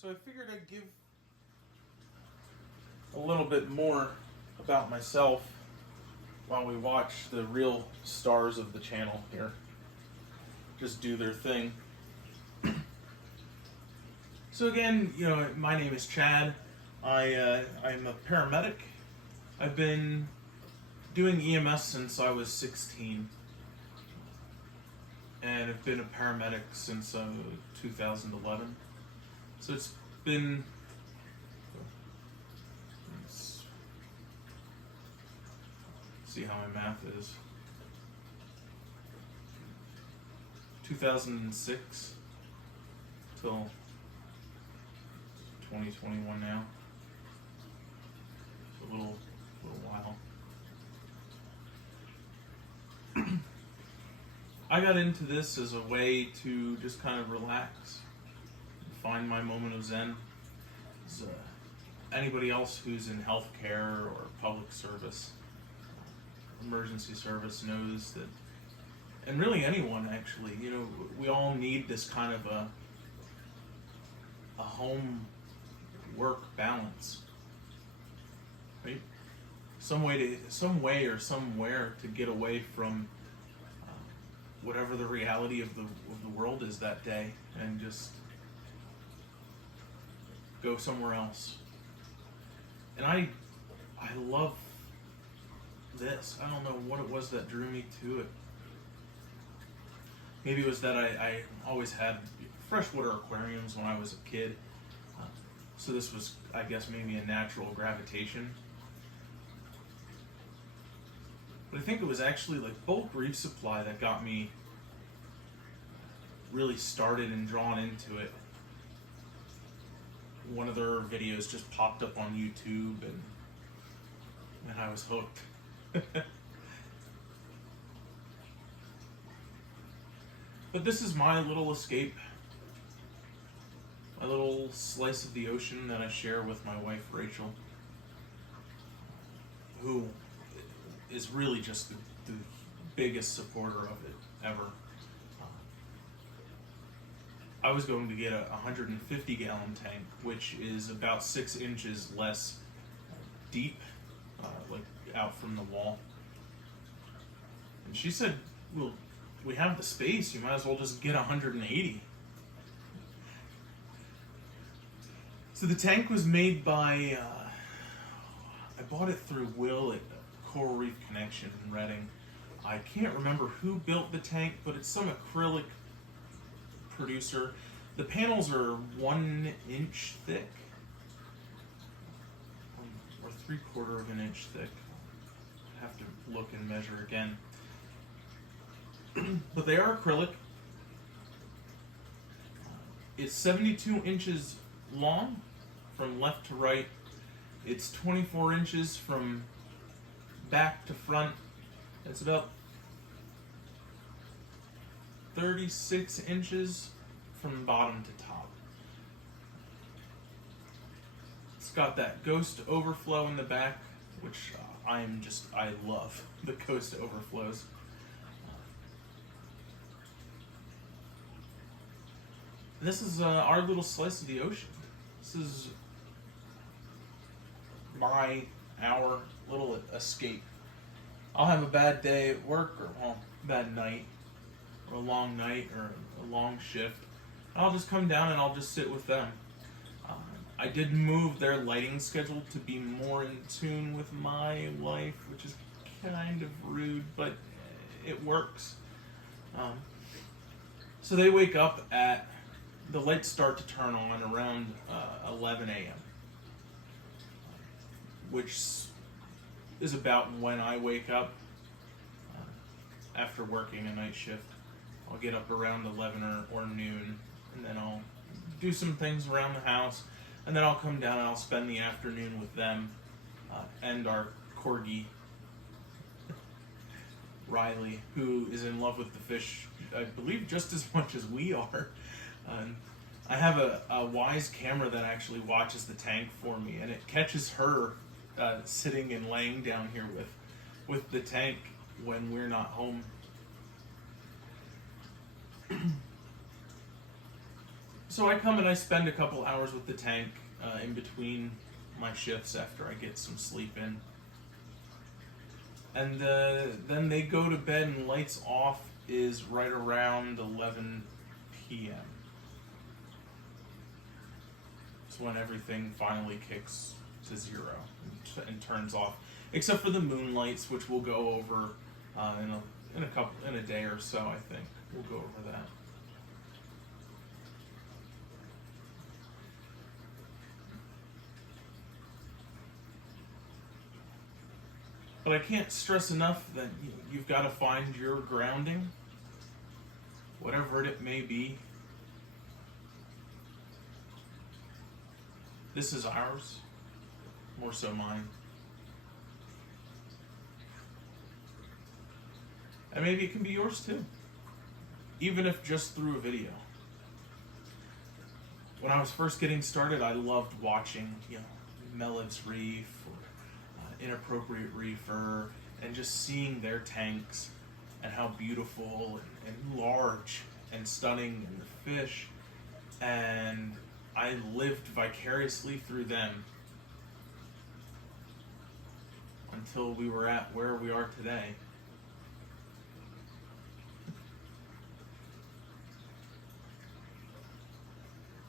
So I figured I'd give a little bit more about myself while we watch the real stars of the channel here just do their thing. So again, my name is Chad. I'm a paramedic. I've been doing EMS since I was 16. And I've been a paramedic since 2011. So it's been... Let's see how my math is. 2006 till 2021 now. It's a little while. I got into this as a way to just kind of relax, find my moment of zen. As, anybody else who's in healthcare or public service, emergency service knows that, and really anyone actually, we all need this kind of a home work balance, right? Some way or somewhere to get away from whatever the reality of the world is that day and just go somewhere else. And I love this. I don't know what it was that drew me to it. Maybe it was that I always had freshwater aquariums when I was a kid. So this was, I guess, maybe a natural gravitation. But I think it was actually like bulk reef supply that got me really started and drawn into it. One of their videos just popped up on YouTube and I was hooked. But this is my little escape, my little slice of the ocean that I share with my wife Rachel, who is really just the biggest supporter of it ever. I was going to get a 150-gallon tank, which is about 6 inches less deep, like out from the wall. And she said, well, we have the space, you might as well just get 180. So the tank was made by, I bought it through Will at Coral Reef Connection in Redding. I can't remember who built the tank, but it's some acrylic producer. The panels are 1 inch thick, or 3/4 of an inch thick. I have to look and measure again. But they are acrylic. It's 72 inches long from left to right. It's 24 inches from back to front. It's about 36 inches from bottom to top. It's got that ghost overflow in the back, which I love the ghost overflows. This is our little slice of the ocean. This is our little escape. I'll have a bad day at work, or bad night, or a long night, or a long shift. I'll just come down and I'll just sit with them. I did move their lighting schedule to be more in tune with my life, which is kind of rude, but it works. So they wake up at, the lights start to turn on around 11 a.m., which is about when I wake up after working a night shift. I'll get up around 11 or noon, and then I'll do some things around the house, and then I'll come down and I'll spend the afternoon with them and our corgi, Riley, who is in love with the fish, I believe, just as much as we are. I have a Wise camera that actually watches the tank for me, and it catches her sitting and laying down here with the tank when we're not home. So I come and I spend a couple hours with the tank in between my shifts after I get some sleep in. And then they go to bed and lights off is right around 11 p.m. It's when everything finally kicks to zero and turns off, except for the moonlights, which we'll go over in a day or so. I think we'll go over that. But I can't stress enough that you've got to find your grounding, whatever it may be. This is ours, more so mine. And maybe it can be yours too, even if just through a video. When I was first getting started, I loved watching, Melev's Reef or Inappropriate Reefer, and just seeing their tanks and how beautiful and large and stunning and the fish. And I lived vicariously through them until we were at where we are today.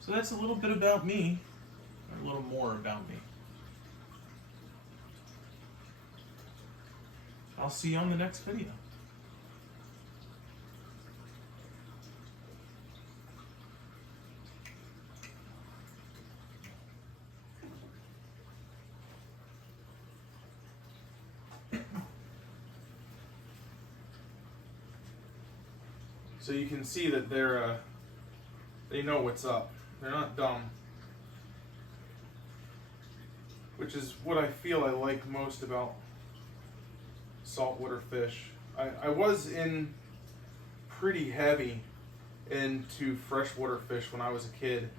So that's a little bit about me, or a little more about me. I'll see you on the next video. So you can see that they know what's up. They're not dumb. Which is what I feel I like most about saltwater fish. I was in pretty heavy into freshwater fish when I was a kid.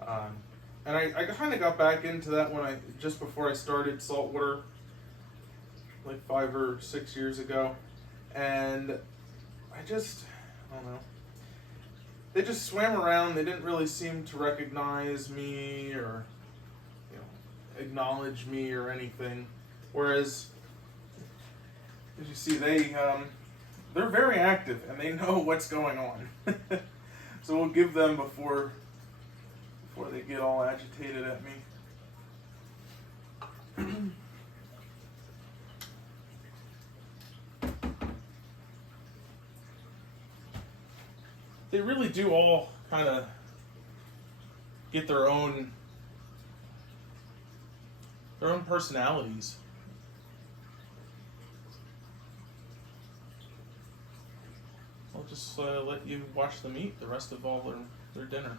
And I kind of got back into that just before I started saltwater, like 5 or 6 years ago. And I don't know. They just swam around. They didn't really seem to recognize me or, acknowledge me or anything. Whereas, as you see, they're very active and they know what's going on. So we'll give them before they get all agitated at me. They really do all kind of get their own personalities. I'll just let you watch them eat the rest of all their dinner.